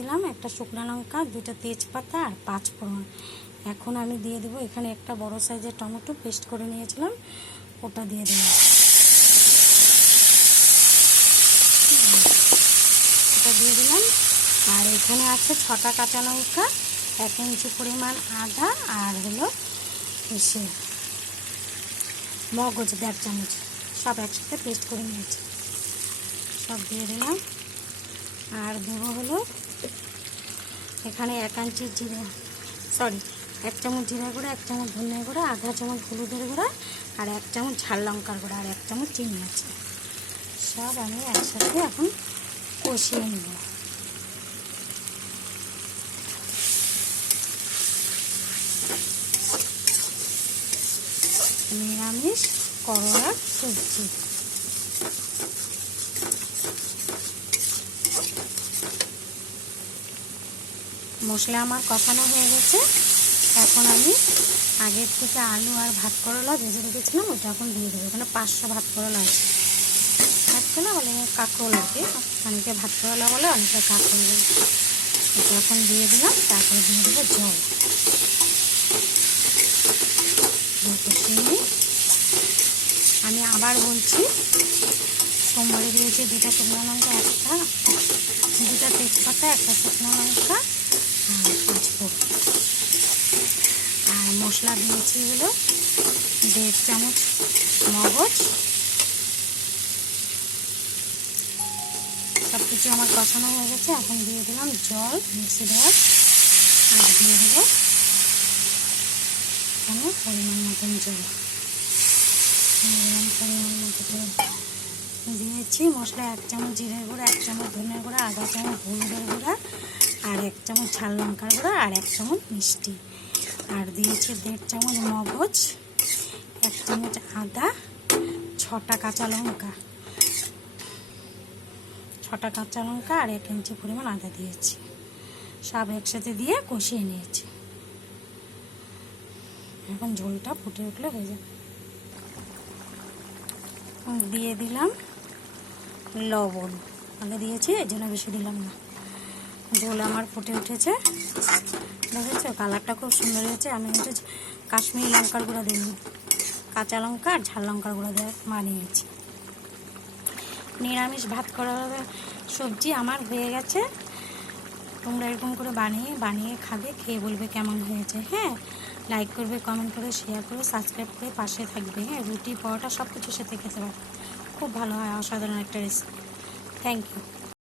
দিলাম একটা শুকনো লঙ্কা, দুটো তেজপাতা আর 5 ফোড়ন। এখন আমি দিয়ে দেবো এখানে একটা বড় সাইজের টমেটো পেস্ট করে নিয়েছিলাম, ওটা দিয়ে দেবো। ওটা দিয়ে দিলাম। আর এখানে আছে 6টা কাঁচা লঙ্কা, 1 ইঞ্চি পরিমাণ আদা, আর হলো এসে মগজ 1.5 চামচ, সব একসাথে পেস্ট করে নিয়েছি, সব দিয়ে দিলাম। আর দেবো হলো এখানে 1 ইঞ্চি জিরে, 1 চামচ জিরা গুঁড়া, 1 চামচ ধনিয়া গুঁড়া, আধা চামচ হলুদের গুঁড়া, আর 1 চামচ ঝাল লঙ্কার গুঁড়া, আর 1 চামচ চিনি আছে। সব আমি একসাথে এখন কষিয়ে নেব। নিরামিষ করলার সবজি। মশলা আমার কষানো হয়ে গেছে। এখন আমি আগের থেকে আলু আর ভাত করলা ভেজে রেখেছিলাম, ওটা এখন দিয়ে দেবো। এখানে 500 ভাত করলা আছে। ভাত করলা বলে কাঁকরোল আর কি, অনেকে ভাত করলা বলে, অনেকে কাঁকরোল বলে। এটা এখন দিয়ে দিলাম। তারপরে দিয়ে দেবো জল। আমি আবার বলছি, সোমবারে দিয়েছি 2টা শুকনো লঙ্কা, 2টা তেজপাতা, 1টা শুকনো লঙ্কা, আর 5 ফোড়ন। আর মশলা দিয়েছি হলো 1.5 চামচ মগজ। সব কিছু আমার কষানো হয়ে গেছে। এখন দিয়ে দিলাম জল, মিক্সি দেওয়ার, আর দিয়ে দেবো এখানে পরিমাণ মতন জল। পরিমাণ মতো দিয়েছি। মশলা 1 চামচ জিরের গুঁড়া, 1 চামচ ধনিয়া গুঁড়া, আধা চামচ হলুদের গুঁড়া, আর 1 চামচ ঝাল লঙ্কার গুঁড়া, আর 1 চামচ মিষ্টি। আর দিয়েছি 1.5 চামচ মগজ, 1 চামচ আদা, 6টা কাঁচা লঙ্কা, আর 1 ইঞ্চি পরিমাণ আদা দিয়েছি। সব একসাথে দিয়ে কষিয়ে নিয়েছি। এখন ঝোলটা ফুটে উঠলে হয়ে যাবে। দিয়ে দিলাম লবণ, আগে দিয়েছি, এই জন্য বেশি দিলাম না। ঝোল আমার ফুটে উঠেছে, দেখেছো কালারটা খুব সুন্দর হয়েছে। আমি হচ্ছে কাশ্মীরি লঙ্কার গুঁড়া দিই, কাঁচা লঙ্কা আর ঝাল লঙ্কার গুঁড়া দিয়ে বানিয়েছি। নিরামিষ ভাত করা সবজি আমার হয়ে গেছে। তোমরা এরকম করে বানিয়ে খাবে, খেয়ে বলবে কেমন হয়েছে। হ্যাঁ, লাইক করবে, কমেন্ট করে, শেয়ার করে, সাবস্ক্রাইব করে পাশে থাকবে। হ্যাঁ, রুটি পরোটা সব কিছুর সাথে খেতে পারবে, খুব ভালো হয়, অসাধারণ একটা রেসিপি। Thank you.